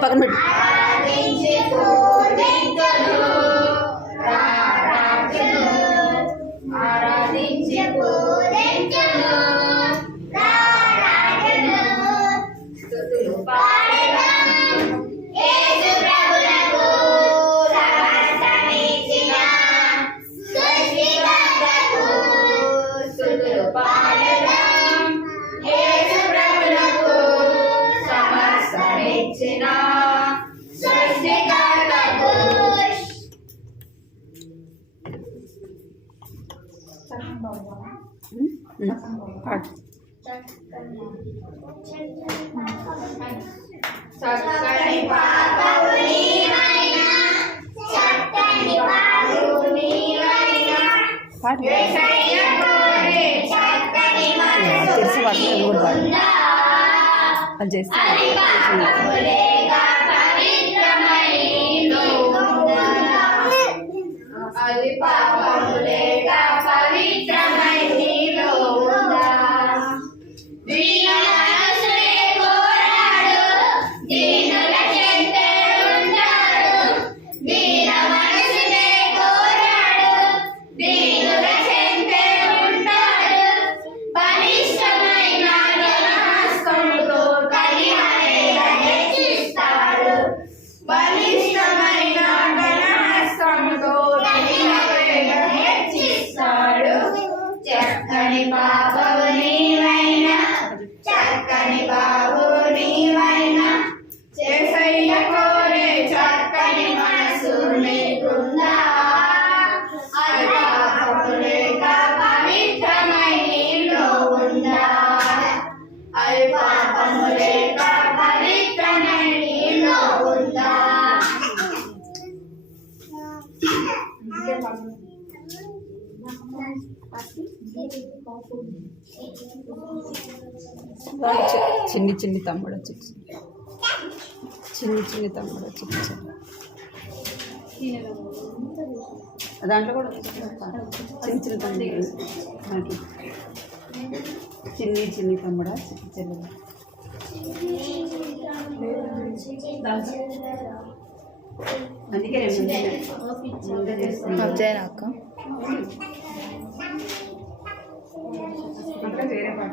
పక్కన పెట్టు. చక్కని పాపవు నీవైనా, చక్కని పాపవు నీవైనా, యేసయ్య కోరే చక్కని మనసు ఉందా? అది పాపములేగా పవిత్రమై నీలో ఉందా? అది పాపములేగా పవిత్రమై నీలో ఉందా? చక్కని బాబు నీవైనా, చక్కని బాబు నీవైనా, యేసయ్య కోరే చక్కని మనసు నీకుందా? అది పాపములేక పవిత్రమై నీలో ఉందా? అది పాపములేక పవిత్రమై నీలో ఉందా? చిన్ని చిన్ని తమ్ముడు వచ్చి చిన్ని తమ్ముడు వచ్చి దాంట్లో కూడా చిన్న తమ్ముడు దాంట్లో చిన్ని తమ్ముడా చెల్లెలు అందుకే అక్క అక్కడ వేరే పాట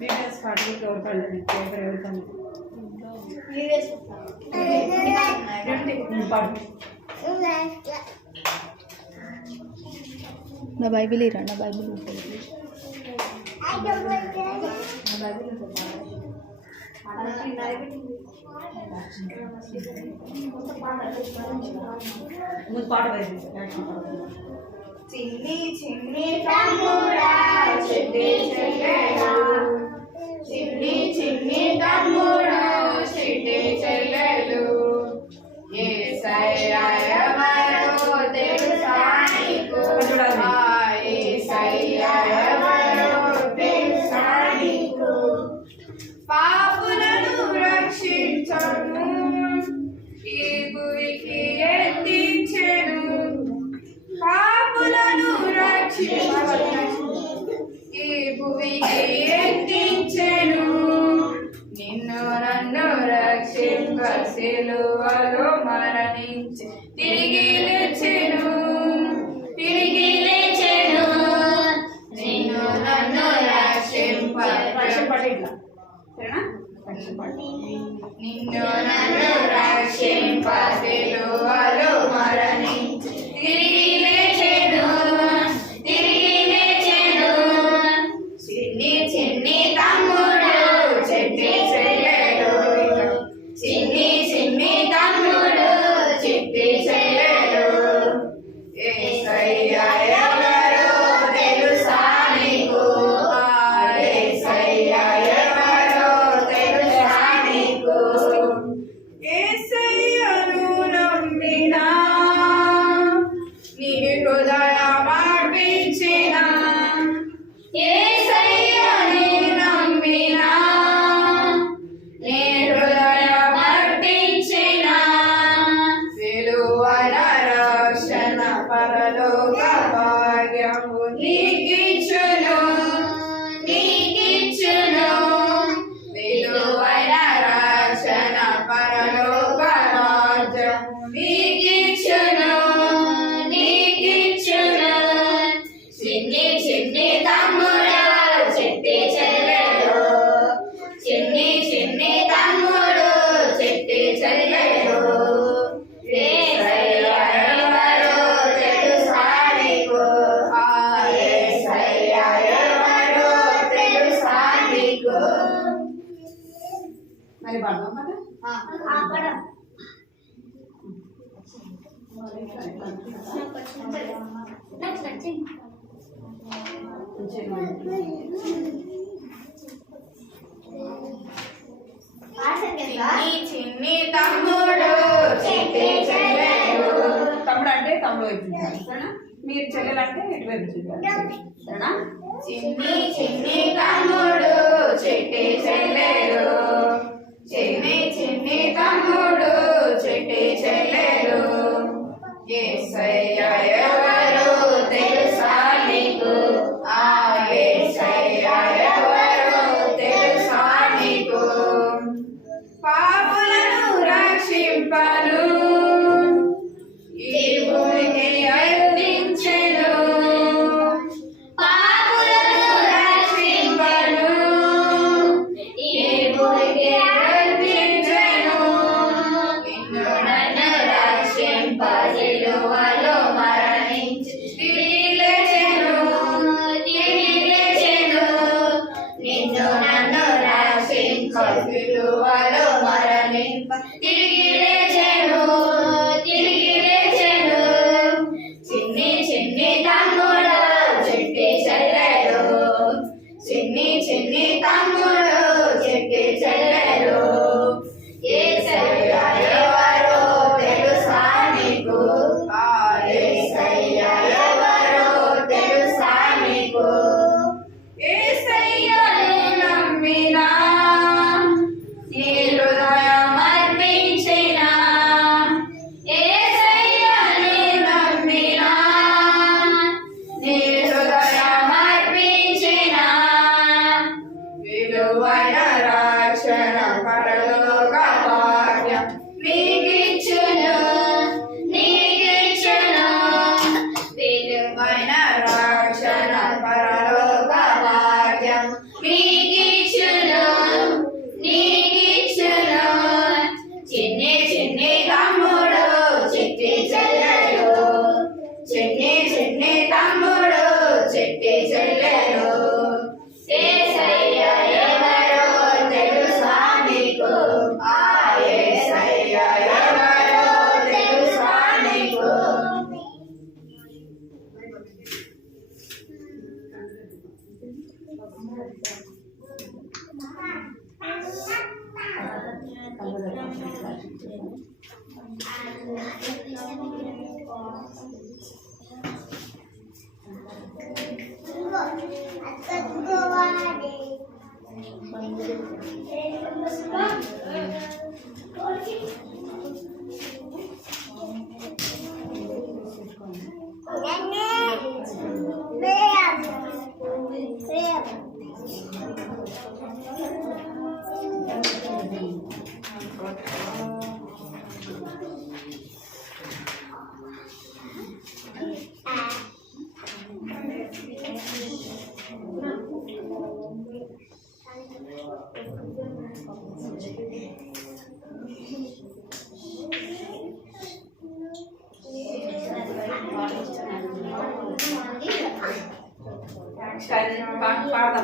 వీడియోస్ పాటలు ఎవరు పడలేదు ఎవరికన్నా నా బైబిల్ ఇరా, నా బైబిల్ చిన్ని చిన్ని తమ్ముడా చిట్టి చెల్లెలు, చిన్ని చిన్ని తమ్ముడు చిట్టి చెల్లెలు, యేసయ్య ఎవరో తెలుసా నీకు? యేసయ్య ఎవరో తెలుసా నీకు? పాపులను రక్షించను, ఈ భూమికి ఎత్తించెను. పాపులను రక్షించను, ఈ భూమికి ఎత్తించెను. నిన్ను నన్ను రక్షింప సిలువలో మరణించి తిరిగి లేచెను, తిరిగి లేచెను. నిన్ను నన్ను రక్షింప నిన్ను నన్ను రక్షింప సిలువలో మరణించి తిరిగి లేచెను, తిరిగి లేచెను. చిన్ని చిన్ని తమ్ముడు చిట్టి చెల్లెలు, చిన్ని చిన్ని తమ్ముడు చిట్టి చెల్లెలు, యేసయ్య ఎవరో తెలుసా మీకిచ్చును నీకిచ్చును విలువైన రక్షణ పరలోక రాజ్యం మీకిచ్చును నీకిచ్చును చిన్ని చిన్ని తమ్ముడు చిట్టి చెల్లెలు చిన్ని చిన్ని తమ్ముడు చిట్టి చెల్లెలు యేసయ్య ఎవరో తెలుసా నీకు ఆ యేసయ్య ఎవరో తెలుసా నీకు మరి పడదాం కదా చిన్ని చిన్ని తమ్ముడు చిట్టి చెల్లెలు తమ్ముడు అంటే తమ్ముడు వైపు చూడాలి సరేనా మీరు చెల్లెలు అంటే ఇటువైపు చూడాలి సరేనా చిన్ని చిన్ని తమ్ముడు చిట్టి చెల్లెలు చిన్ని చిన్ని తమ్ముడు చిట్టి చెల్లెలు యేసయ్య ఎవరో తెలుసా నీకు ఆ యేసయ్య ఎవరో తెలుసా నీకు పాపులను రక్షింపను ఈ భూమికి అందించెను పాపులను రక్షింపను ఈ భూమికి అందించెను నిన్ను నన్ను రక్షింప సిలువలో మరణించి తిరిగి లేచెను నిన్ను నన్ను రక్షింప సిలువలో మరణింప తిరిగి లేచెను చిన్ని చిన్ని తమ్ముడు చిట్టి చెల్లెలు చిన్ని చిన్ని తమ్ముడు చిట్టి చెల్లెలు యేసయ్య ఎవరో తెలుసా నీకు ఆ యేసయ్య ఎవరో తెలుసా నీకు యేసయ్యను నమ్మినా నీ హృదయం అర్పించినా యేసయ్యను నమ్మినా నీ హృదయం అర్పించినా విలువైన రక్షణ పరలోక భాగ్యం నీకిచ్చును విలువైన రక్షణ పరలోక భాగ్యం నీకిచ్చును చిన్ని చిన్ని తమ్ముడు చిట్టి చెల్లెలు చిన్ని చిన్ని తమ్ముడు చిట్టి చెల్లెలు యేసయ్య ఎవరో తెలుసా నీకు ఆ యేసయ్య ఎవరో తెలుసా నీకు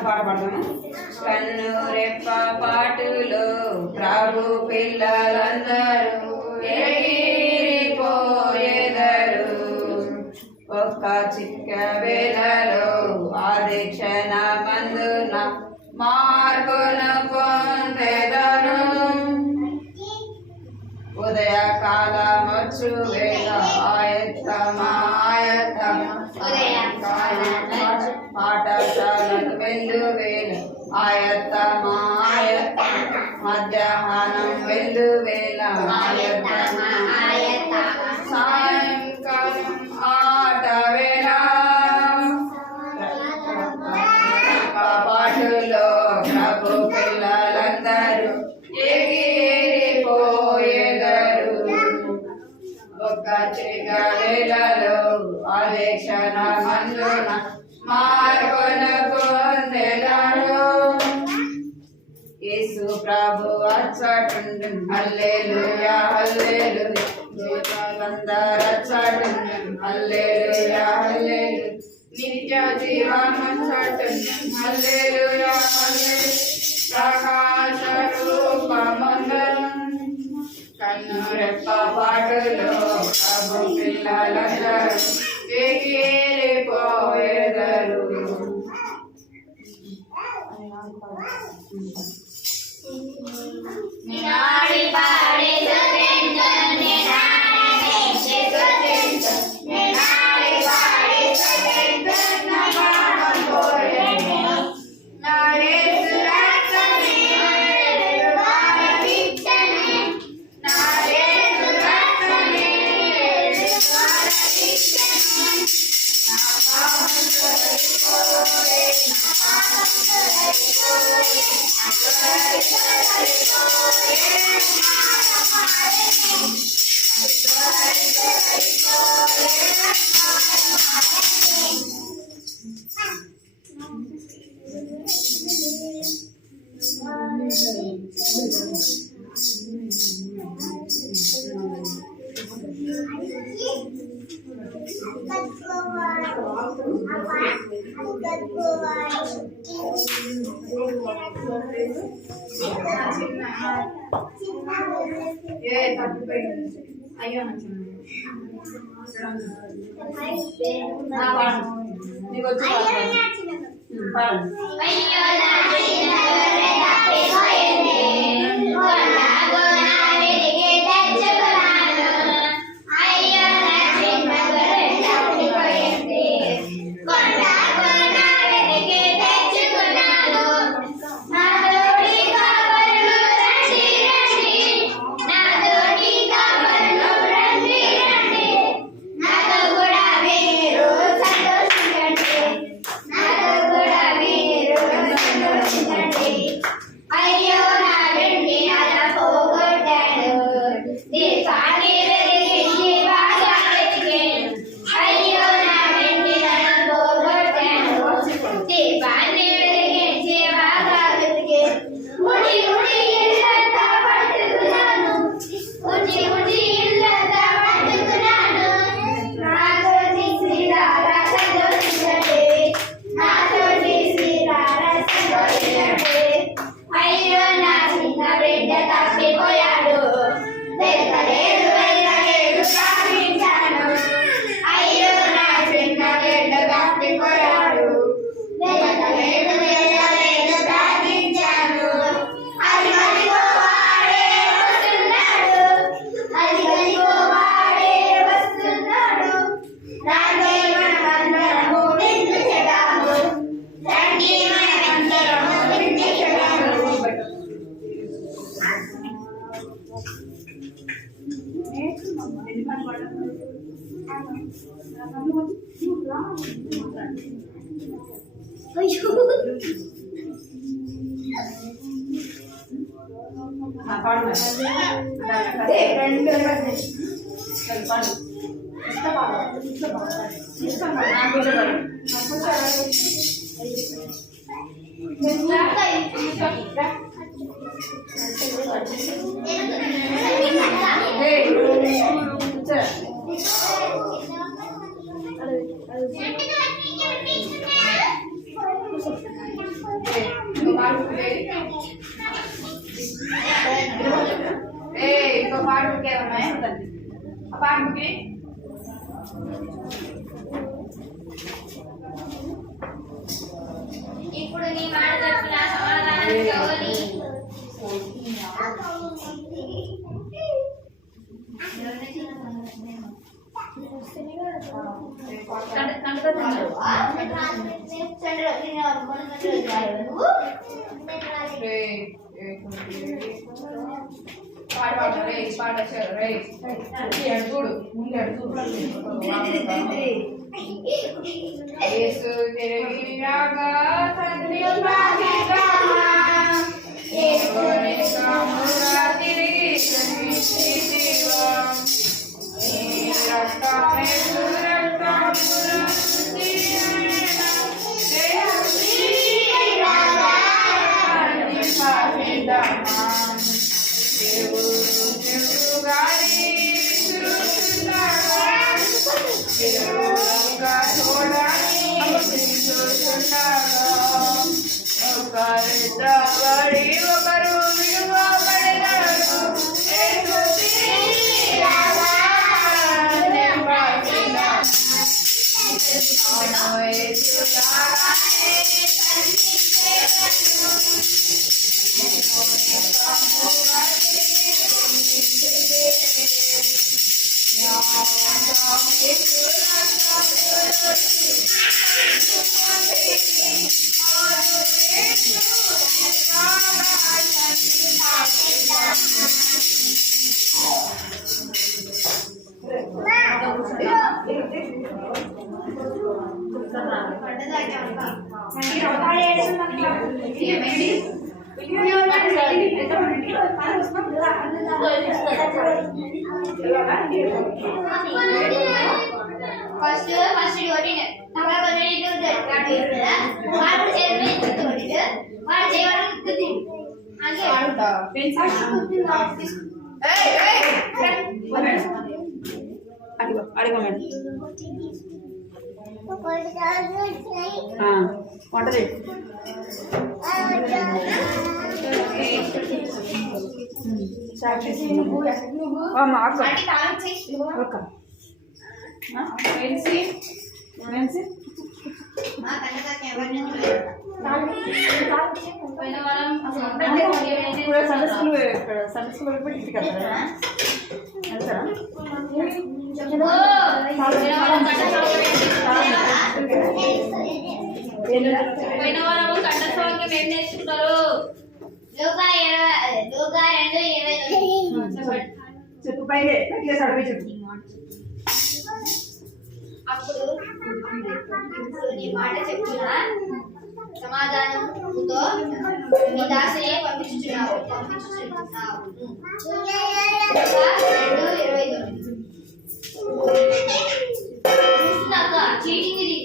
పాడదాము కన్ను రెప్ప పాటులో ప్రభు పిల్లలందరూ ఎగిరిపోయేదరు ఒక్క చిక్క వేళలో ఆది క్షణ మందున మార్పును పొందెదరు ఉదయకాలమొచ్చు వేళ పాఠశాలకు వెళ్ళు వేళ మధ్యాహ్నం వెళ్ళు వేళ సాయంకాలం ఆట వేళ చాటును హల్లెలూయా హల్లెలూయా జీవమందర చాటును హల్లెలూయా హల్లెలూయా నిత్య జీవము చాటును హల్లెలూయా హల్లెలూయా ప్రకాశ రూపమందరం కన్ను రెప్ప పాటులో ప్రభు పిల్లలందరూ ఎగిరిపోయెదరు. నినాడి పాడే స్తుతించు నినాడే స్తుతించు నినాడి పాడే స్తుతించు నా పాపం పోయెను నా యేసు రక్తమే పారవిచ్చనే నా యేసు రక్తమే పారవిచ్చనే నా పాపం తొలగిపోయే నా పాపం తొలగిపోయే అయ్యో నీకు వచ్చి పాడు అయ్యో నా చిన్నగొర్రె తప్పిపోయింది కొండ గుణానికి తెచ్చుకున్నాను అయ్యో నా చిన్నగొర్రె తప్పిపోయింది కొండ గుణానికి తెచ్చుకున్నాను నా తోడి కాపరులు రండి రండి నా తోడి కాపరులు రండి రండి నాతో కూడా మీరు సంతోషించండి నాతో కూడా మీరు సంతోషించండి అయ్యో నా వెండి నల పోగొట్టాడు దీపాన్ని వెలిగించి బాగా వెతికాను అయ్యో నా వెండి నల పోగొట్టాడు దీపాన్ని వెలిగించి బాగా వెతికాను ముడి ముడి ఇల్లంతా పట్టుకున్నాను ముడి ముడి ఇల్లంతా పట్టుకున్నాను నాతోటి శ్రీరారా సంతోషించండి నాతోటి శ్రీరారా సంతోషించండి అయ్యో నా చిన్న బిడ్డ తప్పిపోయాడు వెతకలేదు వెళ్ళలేదు ప్రార్థించాను అయ్యో నా చిన్న బిడ్డ తప్పిపోయాడు వెతకలేదు వెళ్ళలేదు ప్రార్థించాను అదిగదిగో వాడే వస్తున్నాడు అదిగదిగో వాడే వస్తున్నాడు రాగే మనమందరము విందు చెదాము రండి మనమందరము విందు చెదాము పాడు పాడు ఇంకో పాటకి ఏమన్నా ఆ పాటకి ఇప్పుడు నీ మాట తప్పిన సమాధానం కావాలి చూడు ముందు యేసు తిరిగి రాగా తండ్రి ప్రార్థిద్దామా యేసుని సాముగా తిరిగి క్షమించితివా నీ రక్తమే సురక్తమున శుద్ధియైన యేసు రాగా తండ్రి ప్రార్థిద్దామా ఎత్తబడి ఒకరు విడువబడెదరు. యేసు తిరిగిరాగా నింపబడిన యేసు రాగానే ఫస్ట్ ఓడిన తర్వాత ఓడిన కదా వాడు చేతులు ఎత్తుతోడిడు వాడు చేయడం కుది అంటే ఆడుతా అడిగో అడిగో మేడం వంట పోయిన వారము కంఠస్వాక్యం ఏం నేర్చుకున్నారు? లూకా 2:20 చెప్పు పైనే చెప్పు. అప్పుడు నీ మాట చెప్తున్నా సమాధానంతో నీ దాసిని పంపించుచున్నావు. చీటింగ్ ఇది.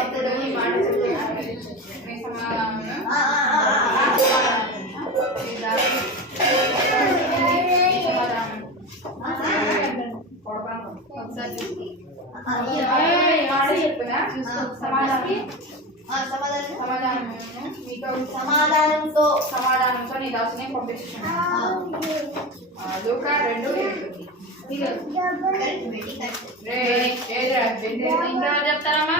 అప్పుడు నీ మాట చెప్తున్నా సమాధానంతో నీ దాసుని పంపించుచున్నాను. లూకా 2:20 చెప్తారమ్మా?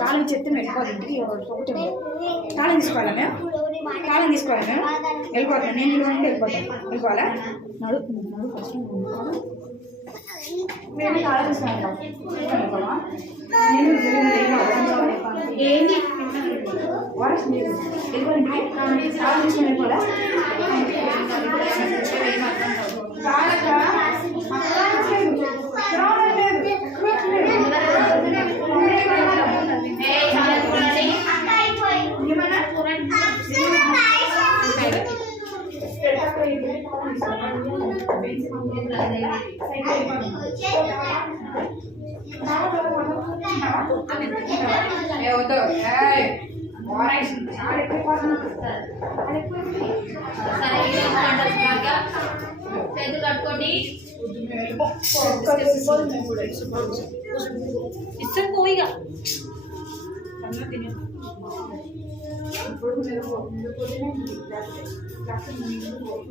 తాళం చెప్తే వెళ్ళిపోవాలి ఇంటికి. ఒకటే తాళం తీసుకోవాలా మేము? తాళం తీసుకోవాలా మేము? వెళ్ళిపోతాను నేను. వెళ్ళిపోవాలా? నడు ఫస్ట్ మేము తాళం తీసుకోవాలి. ఏంటి వారస్ మీరు వెళ్ళిపోయింది. తాళం తీసుకొని వెళ్ళిపోవాలా? చేతులు కట్టుకోండి. ఇష్టం పోయిగా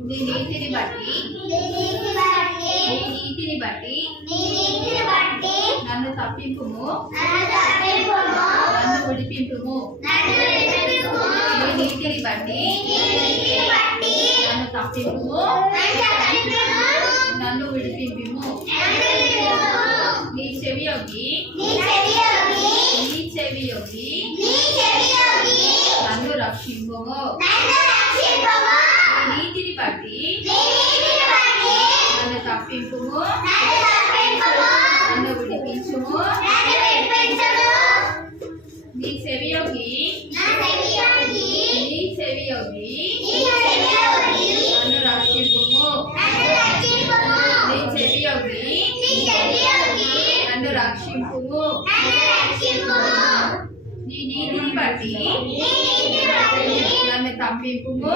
నీ నీతిని బట్టి నన్ను తప్పింపుము, నన్ను విడిపింపుము. నీ నీతిని బట్టి నన్ను తప్పింపుము, నన్ను విడిపింపుము. నీ చెవియొగ్గి నన్ను రక్షింపుము. నీతిని బట్టి నన్ను తప్పింపుము, నన్ను విడిపించుము. నీ చెవియొగ్గి నన్ను రక్షింపుము. తప్పింపుము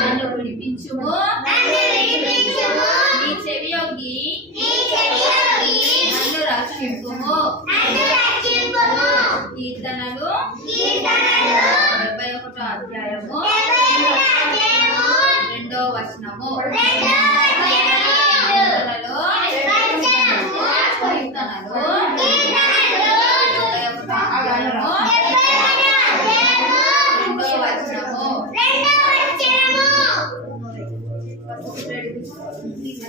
నన్ను విడిపించుము నీ చెవియొగ్గి నన్ను రక్షింపుము కీర్తనలు 71వ అధ్యాయము 2వ వచనము కీర్తనలు 71వ అధ్యాయము 2వ వచనము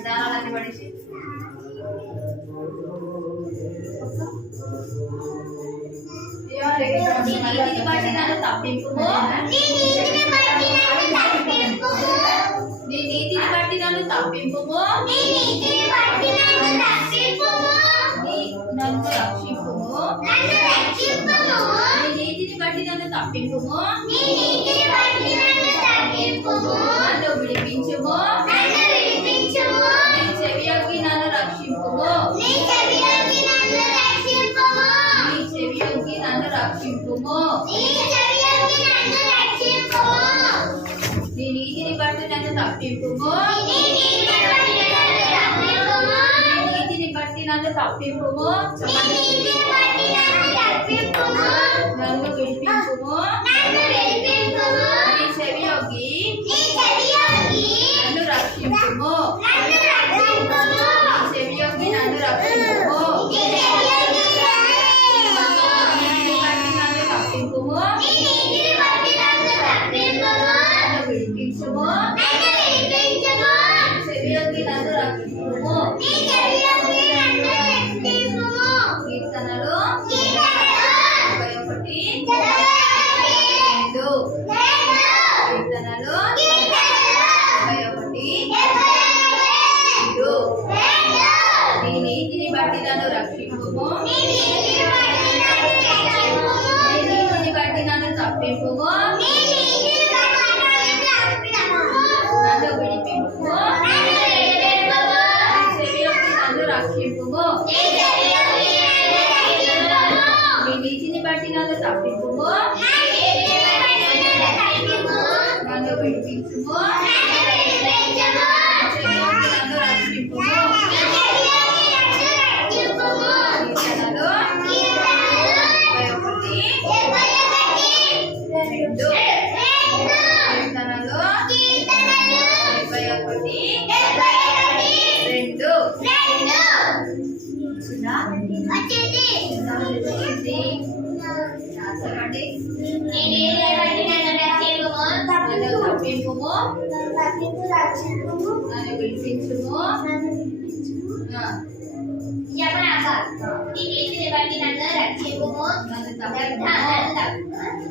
దానాలన్నీ పడేసి నీతిని బట్టి నన్ను తప్పింపుము నీ నీతిని బట్టి నన్ను తప్పింపుము నన్ను రక్షింపుము నీ నీతిని బట్టి నన్ను తప్పింపుము నన్ను విడిపించుము నీ చెవియొగ్గి నన్ను రక్షింపుము నీ చెవియొగ్గి నన్ను రక్షింపుము నీ నీతిని బట్టి నన్ను తప్పింపుము నీ నీతిని బట్టి నన్ను తప్పింపుము నన్ను విడిపించుము నీ చెవియొగ్గి నన్ను రక్షింపుము నీ చెవియొగ్గి నన్ను రక్షింపుము నన్ను విడిపించుము చెవియొగ్గి నన్ను రక్షించుము కీర్తనలు 71 2 కీర్తనలు 71 2 నీ నీతిని బట్టి నన్ను రక్షించుము నీ నీతిని బట్టి నన్ను తప్పింపుము నన్ను విడిపింపుము చెవియొగ్గి నన్ను రక్షింపుము నీ నీతిని బట్టి నన్ను తప్పింపుము నన్ను విడిపించుము చెవియొగ్గి నన్ను రక్షింపుము కీర్తనలు 71 2 కీర్తనలు 71 2 తప్పింపుము నన్ను విడిపించుము నన్ను తప్పింపుము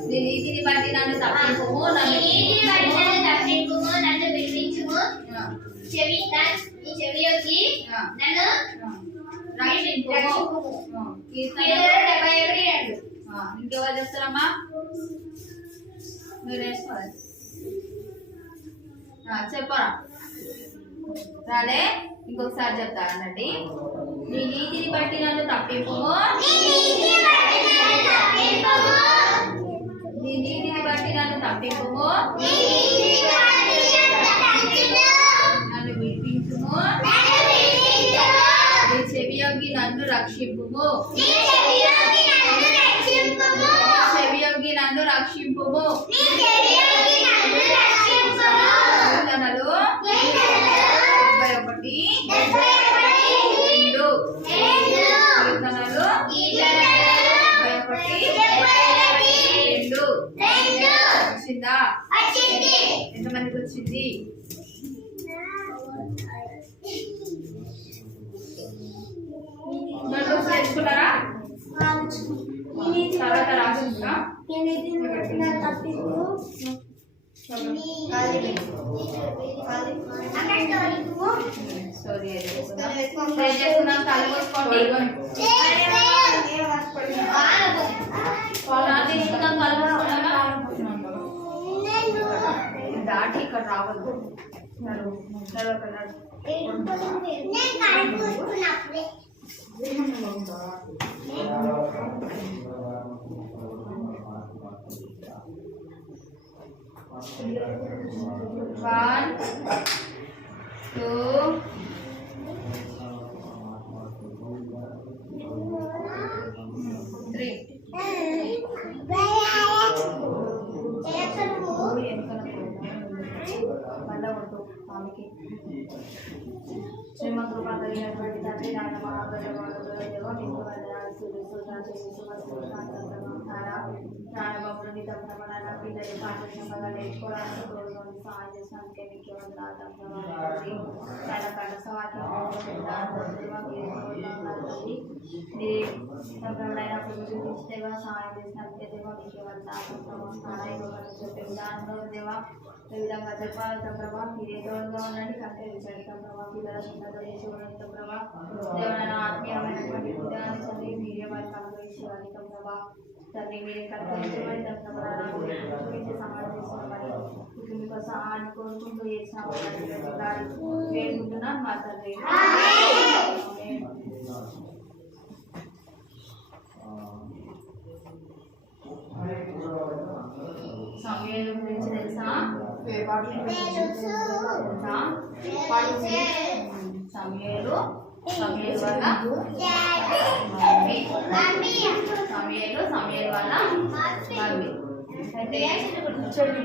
నీ నీతిని బట్టి నన్ను తప్పింపుము నన్ను విడిపించుము చెవియొగ్గి నన్ను రక్షింపుము ఇంకెవరు చేస్తారమ్మా మీరు వేసుకోవాలి చెప్పరా రాలే ఇంకొకసారి చెప్తా అనండి నీ నీతిని బట్టి నన్ను తప్పింపుము నీ నీతిని బట్టి నన్ను తప్పింపుము నన్ను విడిపించుము నీ చెవియొగ్గి నన్ను రక్షింపుము చెవియొగ్గి నన్ను రక్షింపుము కీర్తనలు 71 2 కీర్తనలు 71 2 వచ్చిందా ఎంతమందికి వచ్చింది నోట్బుక్స్ తెచ్చుకున్నారా తర్వాత రాసుకుంటా సారీ చేసుకున్నాం తల పోసుకోండి తీసుకున్నాం తల పోసుకున్నామా దాటి ఇక్కడ రావద్దు 1 2 3 శ్రీమంతుడినటువంటి తండ్రి నాయన ప్రాణభక్తుని తప్పన పిల్లలు పాఠశాల నేర్చుకోవడానికి రోజు సహాయం చేసినందుకే మీకు వందనాలు చూపించేవా సహాయం చేసినందుకే దేవా మీకు వందనాలు దేవా ఈ విధంగా చెప్పాలి ప్రభావ మీరే తోడుగా ఉండండి కంటే విచారిస్తాం ప్రభావ పిల్లల చిన్నతో చేసేవాళ్ళతో ప్రభావ దేవన ఆత్మీయమైనటువంటి హృదయాన్ని తండ్రి మీరే వారికి అనుగ్రహించేవాళ్ళ ప్రభావ తండ్రి మీరే కనుగొనించేవాడి చూపించే సహాయం చేసేవాడి కుటుంబ సహాయాన్ని కోరుకుంటూ చేసిన వేడుకుంటున్నాను మా తండ్రి సమయాల గురించి తెలుసా సమయాలు వల్ల అయితే కూర్చోండి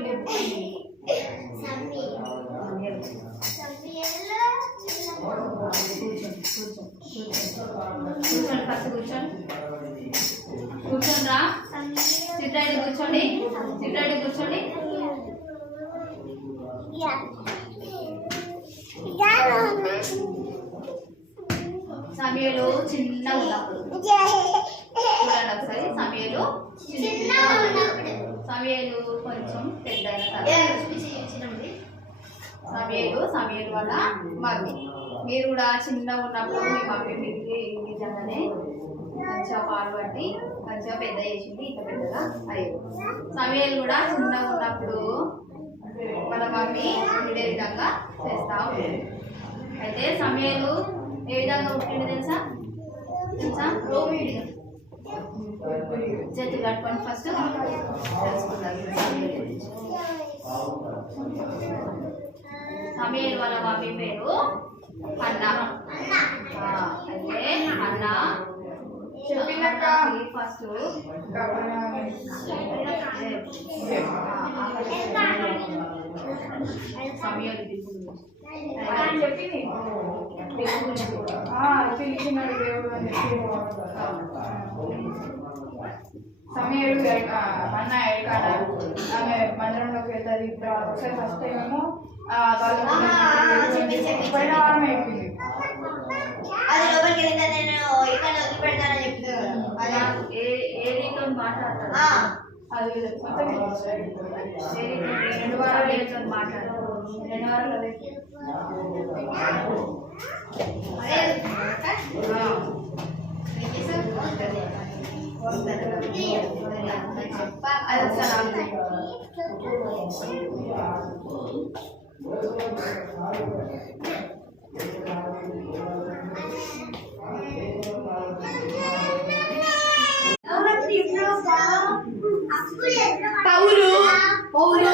ఫస్ట్ కూర్చోండి రా చిట్టాడి కూర్చోండి సమయంలో చిన్న ఉన్నప్పుడు చూడండి ఒకసారి సమయాలు కొంచెం పెద్ద సమయాలు వల్ల మమ్మీ మీరు కూడా చిన్న ఉన్నప్పుడు మీ మమ్మీ మీకు ఈ విధంగానే మంచిగా పాలు పట్టి మంచిగా పెద్ద చేసింది ఇంత పెద్దగా అయ్యేది సమయాలు కూడా చిన్నగా ఉన్నప్పుడు మన మమ్మీ ఇదే విధంగా చేస్తూ ఉంటుంది అయితే సమయాలు ఏ విధంగా పుట్టింది తెలుసా చేతులు కట్టుకొని ఫస్ట్ తెలుసుకుందాం సమయాలు వాళ్ళ మమ్మీ పేరు అన్న అయితే అన్న ఫస్ట్ సమయాలు చెప్పింది పిలిచినాడు దేవుడు అని చెప్పి సమయాలు అన్న ఎక్కడ ఆమె మందిరంలోకి వెళ్తుంది ఒకసారి ఫస్ట్ టైం ఏమో పైన వారం అయిపోయింది అది లోపలికి వెళ్తే నేను ఇక్కడ వదిలి పెడతానని చెప్తాను ఏ రీతితో మాట్లాడతాడు అది మొత్తం 2 వారాలు మాట్లాడతాడు 2 వారాలు పౌలు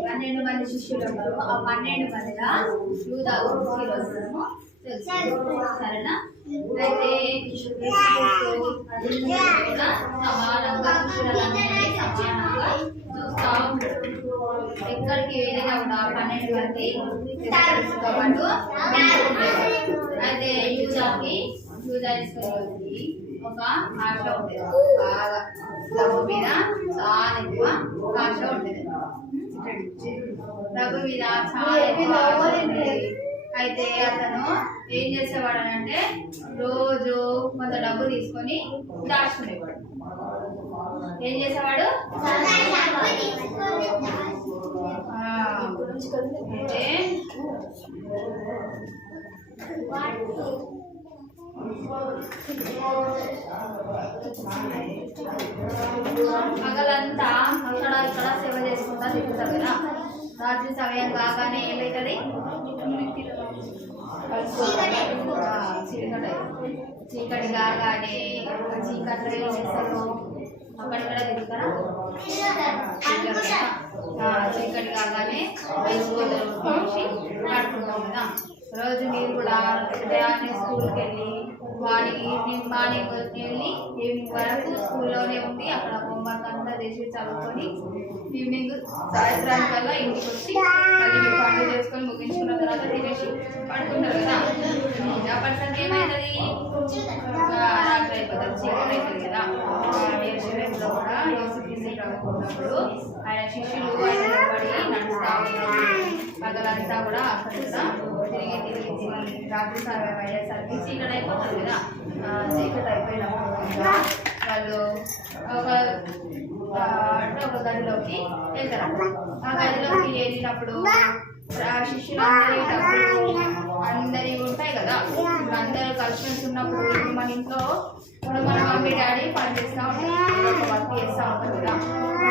12 మంది శిష్యులు ఉన్నారు ఆ 12 మందిలో యూదా వస్తాము సరేనా అయితే సమానంగా సమానంగా చూస్తా ఉంటాడు ఎక్కడికి ఏదైనా కూడా 12 మంది అయితే యూదా తీసుకొని ఒక ఆశ ఉండేది బాగా డబ్బు మీద చాలా ఎక్కువ ఆశ ఉండేది డబ్బు మీద చాలా ఎక్కువ ఆశ ఉండేది అయితే అతను ఏం చేసేవాడు అంటే రోజు కొంత డబ్బు తీసుకొని దాచుకునేవాడు ఏం చేసేవాడు అయితే పగలంతా అక్కడ ఇక్కడ సేవ చేసుకుంటా తిరుగుతారు కదా రాత్రి సమయం కాగానే ఏమవుతుంది చీకటి చీకటి కాగానే చీకట్లో ఏం చేస్తారు, అక్కడిక్కడ తిరుగుతారా? చీకటి కాగానే చూసి ఆడుకుంటాం కదా. రోజు మీరు కూడా ఉదయాన్నే స్కూల్కి వెళ్ళి మార్నింగ్ వెళ్ళి ఈవినింగ్ వరకు స్కూల్లోనే ఉండి అక్కడ హోంవర్క్ అంతా చేసి చదువుకొని ఈవినింగ్ సాయంత్రానికల్లా ఇంటికి వచ్చి మళ్ళీ మీరు పనులు చేసుకొని ముగించుకున్న తర్వాత తినేసి పడుకుంటారు కదా. అప్పటిసరికి ఏమవుతుంది, రాత్రి అయిపోతుంది, చీకటి అవుతుంది కదా. నేర్చుకునేప్పుడు కూడా యేసుక్రీస్తు ప్రభువున్నప్పుడు ఆయన శిష్యులు ఆయన నిలబడి నడుస్తూ ఉంటారు. పగలంతా కూడా అక్కడ తిరిగి రాత్రి సమయం అయ్యేసరికి చీకటి అయిపోతుంది కదా. చీకటి అయిపోయినప్పుడు వాళ్ళు ఒక గదిలోకి వెళ్తారు. ఆ గదిలోకి వెళ్ళినప్పుడు శిష్యులందరి అందరి ఉంటాయి కదా, అందరూ కలిసి ఉన్నప్పుడు మన ఇంట్లో ఇప్పుడు మన మమ్మీ డాడీ పని చేస్తూ ఉంటారు, వర్క్ చేస్తూ ఉంటారు కదా.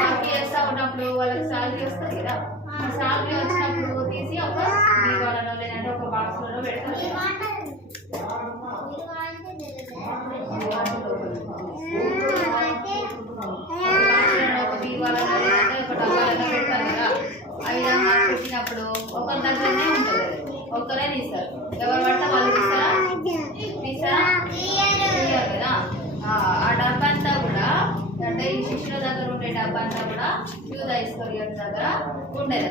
వర్క్ చేస్తూ ఉన్నప్పుడు వాళ్ళకి శాలరీ వస్తుంది కదా. శాలరీ వచ్చినప్పుడు తీసి ఒక దీవాలలో లేదంటే ఒక బాక్స్లలో పెడతారు. ఒక దీవాలలో లేదంటే ఒక డబ్బాలలో పెడతారు కదా. ఆ విధంగా పెట్టినప్పుడు ఒకరి దగ్గరనే ఉంటుంది, ఒక్కరే తీస్తారు. ఎవరు పడితే వాళ్ళు తీసారా కదా. ఆ డబ్బా అంతా కూడా అంటే ఈ శిష్యుల దగ్గర ఉండే డబ్బా అంతా కూడా యూదా ఇస్కరియోతు దగ్గర ఉండేది.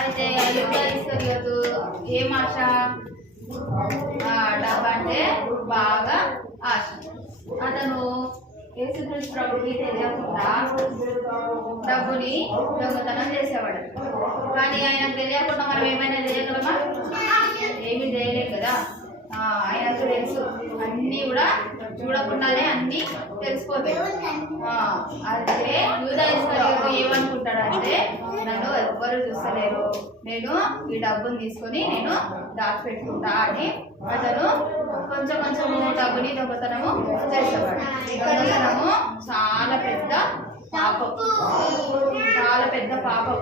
అయితే యూదా ఇస్కరియోతు ఏం ఆశ, డబ్బా అంటే బాగా ఆశ. అతను యేసుక్రీస్తు ప్రభుకి తెలియకుండా డబ్బుని దొంగతనం చేసేవాడు. కానీ ఆయనకు తెలియకుండా మనం ఏమైనా చేయగలమా? ఏమీ చేయలేదు కదా. ఆయనకు తెలుసు, అన్నీ కూడా చూడకుండానే అన్నీ తెలిసిపోతాయి. అయితే యూదా ఇస్కరియోతు ఏమనుకుంటాడంటే, నన్ను ఎవ్వరు చూస్తలేరు, నేను ఈ డబ్బుని తీసుకొని నేను దాచిపెట్టుకుంటా అని అతను కొంచెం డబ్బుని దొంగతనము చేసేవాడు. దొంగతనము చాలా పెద్ద పాపం, చాలా పెద్ద పాపం.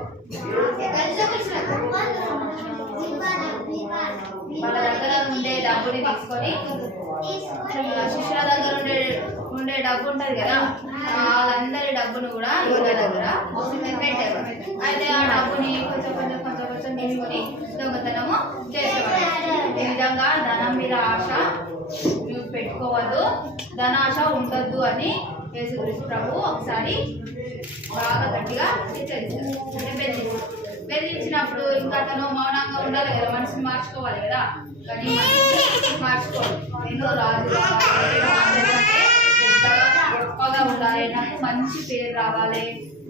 వాళ్ళ దగ్గర ఉండే డబ్బుని తీసుకొని శిష్యుల దగ్గర ఉండే డబ్బు ఉంటుంది కదా, వాళ్ళందరి డబ్బును కూడా యూదా దగ్గర పెట్టేవాడు. అయితే ఆ డబ్బుని కొంచెం తీసుకొని దొంగతనము చేసేవాడు. ఈ విధంగా ధనం మీద ఆశ పెట్టుకోవద్దు, ధనాశ ఉండద్దు అని యేసుక్రీస్తు ప్రభు ఒకసారి బాగా గట్టిగా హెచ్చరిస్తారు. అంటే బెదిరించినప్పుడు ఇంకా అతను మౌనంగా ఉండాలి కదా, మనసుని మార్చుకోవాలి కదా. కానీ మనసుని మార్చుకోవాలి. ఎన్నో రాజు అందరికంటే పెద్దగా గొప్పగా ఉండాలి, నాకు మంచి పేరు రావాలి,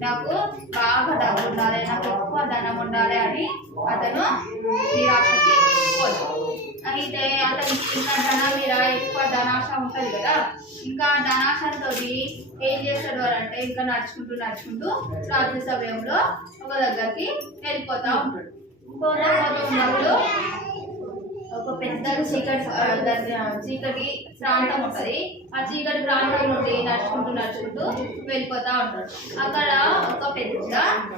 నాకు బాగా డబ్బు ఉండాలి, నాకు ఎక్కువ ధనం ఉండాలి అని అతను నిరాశకి పోదు. అయితే అతనికి ఇంకా ధనం మీద ఎక్కువ ధనాశ ఉంటుంది కదా. ఇంకా ధనాశతో ఏం చేస్తాడు అంటే ఇంకా నడుచుకుంటూ రాత్రి సమయంలో ఒక దగ్గరికి వెళ్ళిపోతూ ఉంటాడు. పోతూ ఉన్నప్పుడు ఒక పెద్ద చీకటి ప్రాంతం ఉంటుంది. ఆ చీకటి ప్రాంతం నుండి నడుచుకుంటూ వెళ్ళిపోతూ ఉంటాడు. అక్కడ ఒక పెద్ద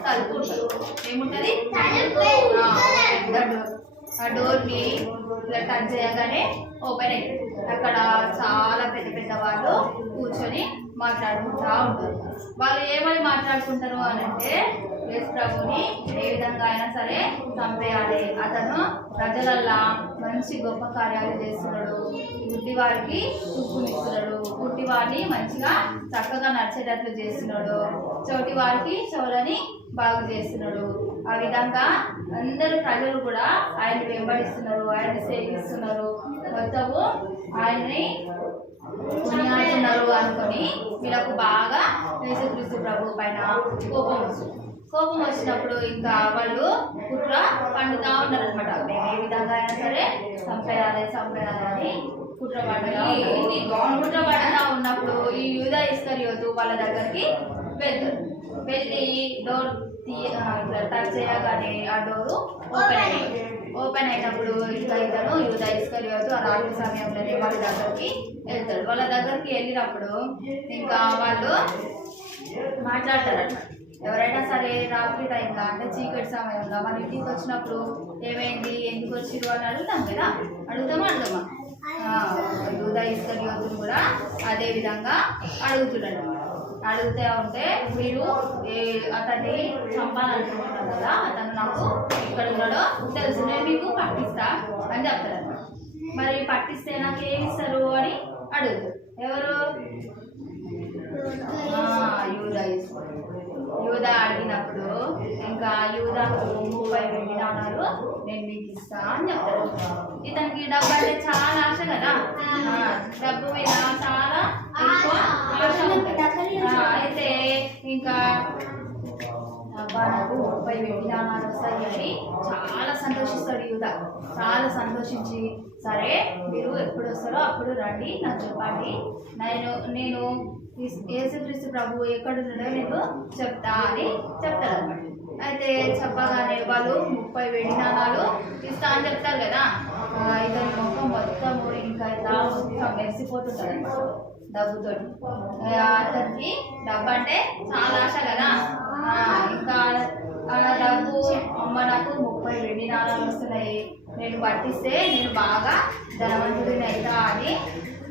తలుపు ఉంటుంది. ఏముంటుంది? పెద్ద ఆ డోర్ని ఇలా టచ్ చేయగానే ఓపెన్ అవుతుంది. అక్కడ చాలా పెద్ద వాళ్ళు కూర్చొని మాట్లాడుకుంటూ ఉంటారు. వాళ్ళు ఏమని మాట్లాడుకుంటారు అని అంటే, యేసు ప్రభుని ఏ విధంగా అయినా సరే చంపేయాలి, అతను ప్రజలల్లా మంచి గొప్ప కార్యాలు చేస్తున్నాడు, గుడ్డి వారికి చూపునిస్తున్నాడు, గుడ్డి వారిని మంచిగా చక్కగా నడిచేటట్లు చేస్తున్నాడు, చోటి వారికి చెవులని బాగు చేస్తున్నాడు. ఆ విధంగా అందరు ప్రజలు కూడా ఆయన్ని వెంబడిస్తున్నారు, ఆయన్ని సేవిస్తున్నారు, మొత్తము ఆయన్ని కొనియాడుతున్నారు అనుకొని వీళ్ళకు బాగా యేసుక్రీస్తు ప్రభు పైన కోపం వచ్చినప్పుడు ఇంకా వాళ్ళు కుట్ర పండుతా ఉన్నారు అనమాట. మేము ఏ విధంగా అయినా సరే చంపేయాలి అని కుట్ర పడుతూ ఉన్నప్పుడు ఈ యూదా ఇస్కరియోతు వాళ్ళ దగ్గరికి వెళ్తారు. వెళ్ళి డోర్ ఇట్లా టచ్ చేయగానే ఆ డోరు ఓపెన్ అయినప్పుడు ఇంకా ఇతను యూదా ఇస్కరియోతు ఆ రాత్రి సమయంలోనే వాళ్ళ దగ్గరికి వెళ్తాడు. వాళ్ళ దగ్గరికి వెళ్ళినప్పుడు ఇంకా వాళ్ళు మాట్లాడతారట. ఎవరైనా సరే రాత్రి టైంలో అంటే చీకటి సమయంలో మన ఇంటికి వచ్చినప్పుడు ఏమైంది, ఎందుకు వచ్చిరు అని అడుగుతాం కదా. అడుగుతామా యూదా ఇస్కరియోతును కూడా అదే విధంగా అడుగుతున్నాడు. అడుగుతూ ఉంటే మీరు అతన్ని చంపాలనుకుంటున్నారు కదా, అతను నాకు ఇక్కడ ఉన్నాడో తెలుసు, నేను మీకు పట్టిస్తా అని చెప్తాడు అన్నమాట. మరి పట్టిస్తే నాకు ఏమి ఇస్తారు అని అడుగుతాడు. ఎవరు? యూదా ఇస్తారు. యూదా అడిగినప్పుడు ఇంకా యూదాకు 30 వెండి నాణాలు నేను మీకు ఇస్తా అని చెప్తాడు. ఇతనికి డబ్బు అంటే చాలా ఆశ కదా, డబ్బు మీద చాలా ఎక్కువ ఆశ ఉంటుంది. అయితే ఇంకా అబ్బా నాకు 30 వెండి నాణాలు వస్తాయి అని చాలా సంతోషిస్తాడు యూదా. చాలా సంతోషించి సరే మీరు ఎప్పుడు వస్తారో అప్పుడు రండి నాకు చెప్పండి, నేను యేసుక్రీస్తు ప్రభు ఎక్కడున్నాడో నీకు చెప్తా అని చెప్తాడు అనమాట. అయితే చెప్పగానే వాళ్ళు 30 వెండి నాణాలు ఇస్తా అని చెప్తారు కదా, ఇతని మొత్తం ఇంకా ఇలా మొత్తం మెరిసిపోతుంటారు అనమాట డబ్బుతో. అతనికి డబ్బు అంటే చాలా ఆశ కదా, ఇంకా డబ్బు అమ్మ నాకు 30 వెండి నాణాలు వస్తున్నాయి, నేను పట్టిస్తే నేను బాగా ధనవంతుడిని అవుతా అని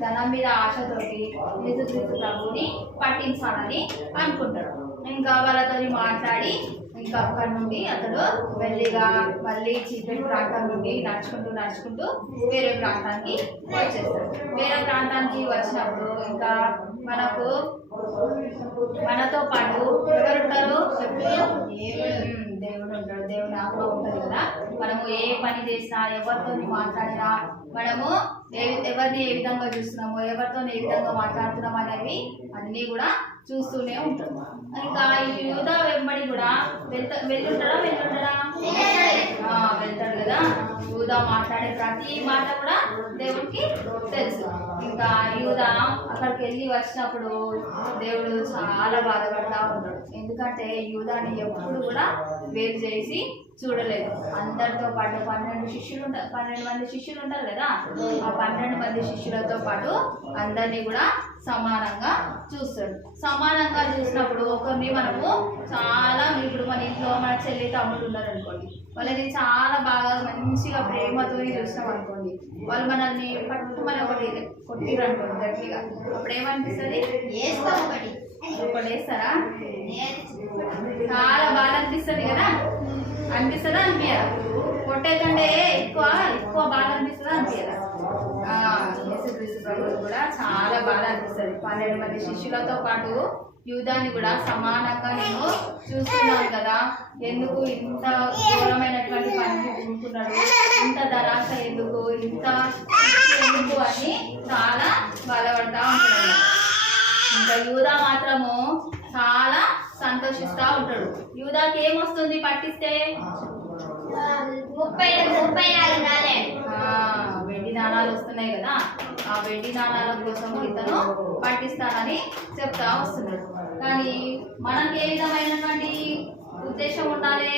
ధనం మీద ఆశతోటి యేసుక్రీస్తు ప్రభువుని పట్టించాలని అనుకుంటాడు. ఇంకా వాళ్ళతో మాట్లాడి ఇంకా అక్కడి నుండి అతడు మళ్ళీ చీకటి ప్రాంతం నుండి నడుచుకుంటూ వేరే ప్రాంతానికి వచ్చేస్తాడు. వేరే ప్రాంతానికి వచ్చినప్పుడు ఇంకా మనతో పాటు ఎవరుంటారు? దేవుడు ఉంటాడు. దేవుని ఆత్మ ఉంటుంది కదా. మనము ఏ పని చేసినా, ఎవరితో మాట్లాడినా, మనము ఎవరిని ఏ విధంగా చూస్తున్నామో, ఎవరితో ఏ విధంగా మాట్లాడుతున్నాం అనేవి అన్నీ కూడా చూస్తూనే ఉంటాం. ఇంకా ఈ యూదా వెంబడి కూడా వెళ్తుంటాడా? వెళ్తాడు కదా. యూదా మాట్లాడే ప్రతి మాట కూడా దేవుడికి తెలుసు. ఇంకా యూదా అక్కడికి వెళ్ళి వచ్చినప్పుడు దేవుడు చాలా బాధపడతా ఉంటాడు. ఎందుకంటే యూదాని ఎప్పుడు కూడా వేరు చేసి చూడలేదు. అందరితో పాటు 12 మంది శిష్యులు ఉంటారు కదా, ఆ 12 మంది శిష్యులతో పాటు అందరినీ కూడా సమానంగా చూస్తాడు. సమానంగా చూసినప్పుడు ఒకరిని మనము చాలా, ఇప్పుడు మన ఇంట్లో మన చెల్లి తమ్ముడు ఉన్నారు అనుకోండి, వాళ్ళని చాలా బాగా మంచిగా ప్రేమతో చూసినాం అనుకోండి, వాళ్ళు మనల్ని పట్టుమని ఒకటి కొట్టిరు అనుకోండి గట్టిగా, అప్పుడు ఏమనిపిస్తుంది? ఒకటి వేస్తారా? చాలా బాగా అనిపిస్తుంది కదా. అనిపిస్తుందా? అనిపించదా? కొట్టే కంటే ఎక్కువ బాగా అనిపిస్తుందా? అనిపించదా? యేసుక్రీస్తు ప్రభువు కూడా చాలా బాగా అనిపిస్తుంది. 12 మంది శిష్యులతో పాటు యూదాని కూడా సమానంగా నేను చూస్తున్నాను కదా, ఎందుకు ఇంత ఘోరమైనటువంటి పని ఉంటున్నాడు, ఇంత ధరాశ ఎందుకు, ఇంత ఎందుకు అని చాలా బాధపడతా ఉంటున్నాడు. ఇంకా యూదా మాత్రము చాలా సంతోషిస్తూ ఉంటాడు. యూదాకి ఏమొస్తుంది పట్టిస్తే? 34 వెండి నాణాలు వస్తున్నాయి కదా, ఆ వెండి నాణాల కోసం ఇతను పట్టిస్తానని చెప్తా వస్తున్నాడు. కానీ మనకి ఏ విధమైనటువంటి ఉద్దేశం ఉండాలి?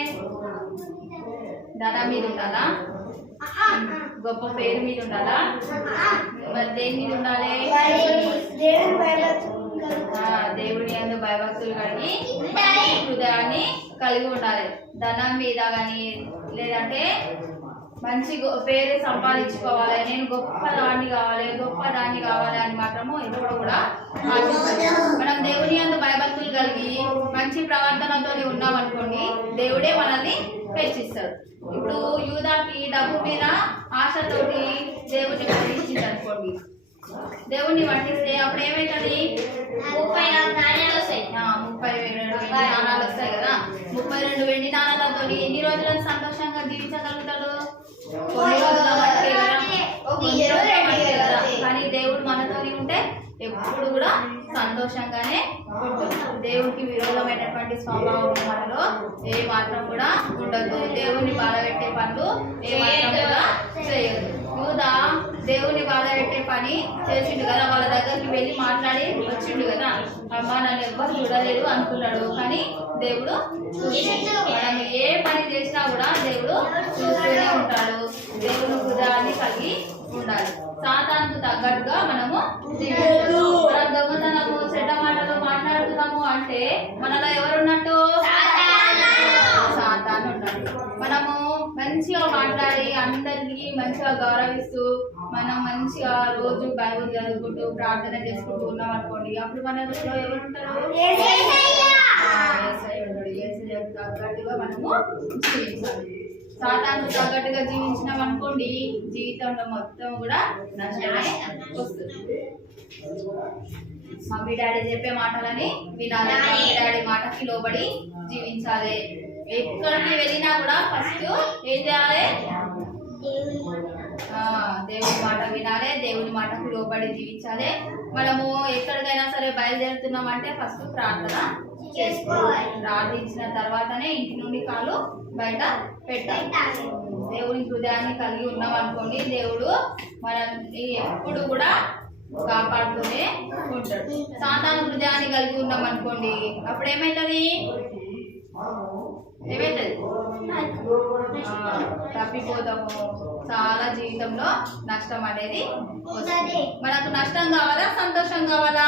ధనం మీద ఉండాలా? గొప్ప పేరు మీద ఉండాలా? మరి దేని మీద ఉండాలి? దేవుని యందు భయభక్తులు కలిగి హృదయాన్ని కలిగి ఉండాలి. ధనం మీద కానీ లేదంటే మంచి పేరు సంపాదించుకోవాలి, నేను గొప్పదాన్ని కావాలి అని మాత్రము ఎప్పుడు కూడా మనం దేవుని యందు భయభక్తులు కలిగి మంచి ప్రవర్తనతో ఉన్నాం అనుకోండి, దేవుడే మనల్ని హెచ్చిస్తాడు. ఇప్పుడు యూదాకి డబ్బు మీద ఆశతోటి దేవుడిని పట్టించింది అనుకోండి, దేవుణ్ణి పట్టిస్తే అప్పుడు ఏమవుతుంది? 34 నాణ్యాలు వస్తాయి. 32 వెండి నాణాలు వస్తాయి కదా. 32 వెండి నాణాలతో ఎన్ని రోజులు సంతోషంగా జీవించగలుగుతాడు? కొన్ని రోజుల కదా. కానీ దేవుడు మనతోని ఉంటే ఎప్పుడు కూడా సంతోషంగానే ఉంటుంది. దేవుడికి విరోధమైనటువంటి స్వభావం మనలో ఏ మాత్రం కూడా ఉండదు. దేవుని బాధ పెట్టే పనులు ఏ మాత్రం కూడా చేయదు. యూదా దేవుని బాధ పెట్టే పని చేసిండు కదా, వాళ్ళ దగ్గరికి వెళ్ళి మాట్లాడి వచ్చిండు కదా, అమ్మ నన్ను ఎవ్వరు చూడలేదు అనుకున్నాడు. కానీ దేవుడు మనం ఏ పని చేసినా కూడా దేవుడు చూస్తూనే ఉంటాడు. దేవుని హృదయాన్ని కలిగి ఉండాలి. సాతానుకు తగ్గట్టుగా మనము మనం దొంగతనము చెడ్డ మాటలు మాట్లాడుతున్నాము అంటే మనలో ఎవరున్నట్టు? సాతాను ఉన్నాడు. మనము మంచిగా మాట్లాడి అందరికీ మంచిగా గౌరవిస్తూ మనం మంచిగా రోజు బైబిల్ చదువుకుంటూ ప్రార్థన చేసుకుంటూ ఉన్నాం అనుకోండి, అప్పుడు మనలో ఎవరు ఉంటారు? యేసయ్య ఉంటాడు. యేసయ్యకు తగ్గట్టుగా మనము జీవించాలి. సాతాను తగ్గట్టుగా జీవించినాం అనుకోండి, జీవితంలో మొత్తం కూడా నష్టమే వస్తుంది. మమ్మీ డాడీ చెప్పే మాటలని వినాలి, మమ్మీ డాడీ మాటకి లోబడి జీవించాలి. ఎక్కడికి వెళ్ళినా కూడా ఫస్ట్ ఏం చేయాలి? దేవుని మాట వినాలి, దేవుని మాటకు లోబడి జీవించాలి. మనము ఎక్కడికైనా సరే బయలుదేరుతున్నాం అంటే ఫస్ట్ ప్రార్థన చేసుకోవాలి. ప్రార్థించిన తర్వాతనే ఇంటి నుండి కాలు బయట పెట్టాలి. దేవుని హృదయాన్ని కలిగి ఉన్నాం అనుకోండి, దేవుడు మనల్ని ఎప్పుడు కూడా కాపాడుతూనే ఉంటాడు. సాతాను హృదయాన్ని కలిగి ఉన్నాం అనుకోండి, అప్పుడు ఏమవుతుంది? తప్పిపోతాము. చాలా జీవితంలో నష్టం అనేది వస్తుంది. మనకు నష్టం కావాలా, సంతోషం కావాలా?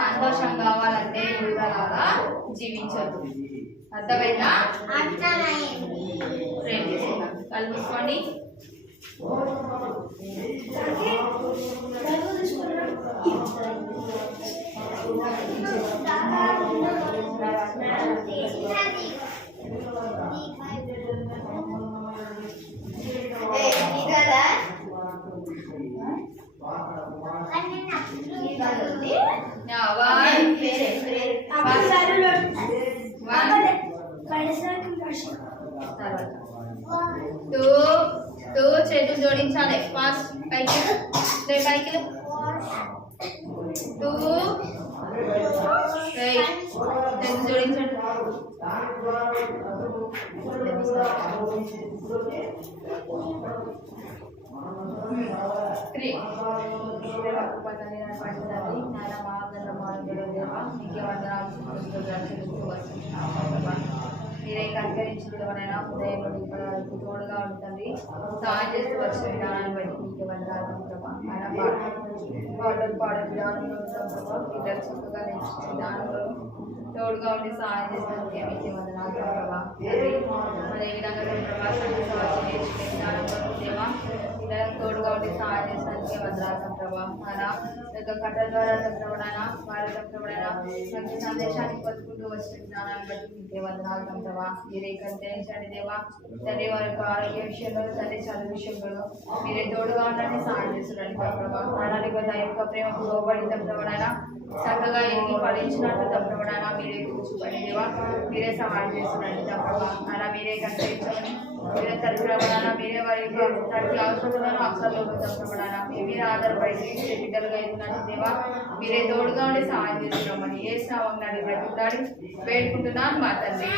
సంతోషం కావాలంటే విడుదలగా జీవించదు. అర్థమైందా? కల్పించుకోండి. చేతులు జోడించాలి. ఫాస్ట్ పైకి పైకి 2 చేతులు జోడించండి. 3 మీరే కనికరించడమైనా ఉదయం తోడుగా ఉంటుంది. సహాయం చేస్తూ వచ్చిన విధానాన్ని బట్టి మీకు వందనాలు ప్రభా. ఆయన పాటలు పాడే విధానంలో ప్రభావ పిల్లలు చక్కగా నేర్చుకునే విధానంలో తోడుగా ఉండి సహాయం చేసినందుకే మీకు వందనాలు ప్రభా. మరి ఏ విధంగా ప్రభా సంగతి నేర్చుకునే విధానంలో దేవా పిల్లలకు తోడుగా ఉండి సహాయం చేసినందుకే వందనాలు ప్రభా. ఆయన యొక్క కథల ద్వారా ప్రభావైనా వారి ప్రభావైనా మంచి సందేశాన్ని పొందుకుంటూ వచ్చిన విధానాన్ని బట్టి మీకే వందనాలు ప్రభా. మీరే కనికరించండి దేవా. తండ్రి వారి యొక్క ఆరోగ్య విషయంలో, తండ్రి చదువు విషయంలో మీరే తోడుగా ఉండండి, సహాయం చేస్తున్నాడు ప్రభా. అలాంటి దయ యొక్క ప్రేమకు లోబడి ప్రభావైనా చక్కగా ఎన్ని ఫలించినట్టు తప్పబడాలా మీరే కూర్చుపడి దేవా. మీరే సహాయం చేస్తున్నాడు తప్పగా. అలా మీరే కనికరించమని మీరే తరపున మీరే వారి యొక్క ప్రతి అవసరాలను అవసరాలు తప్పబడాలా మీరే ఆధారపడి బిడ్డలుగా అవుతున్నట్టు దేవా. మీరే తోడుగా ఉండి సహాయం చేస్తున్నామని ఏ స్నామండి బ్రతుకుతాడు వేడుకుంటున్నాను మా తండ్రి.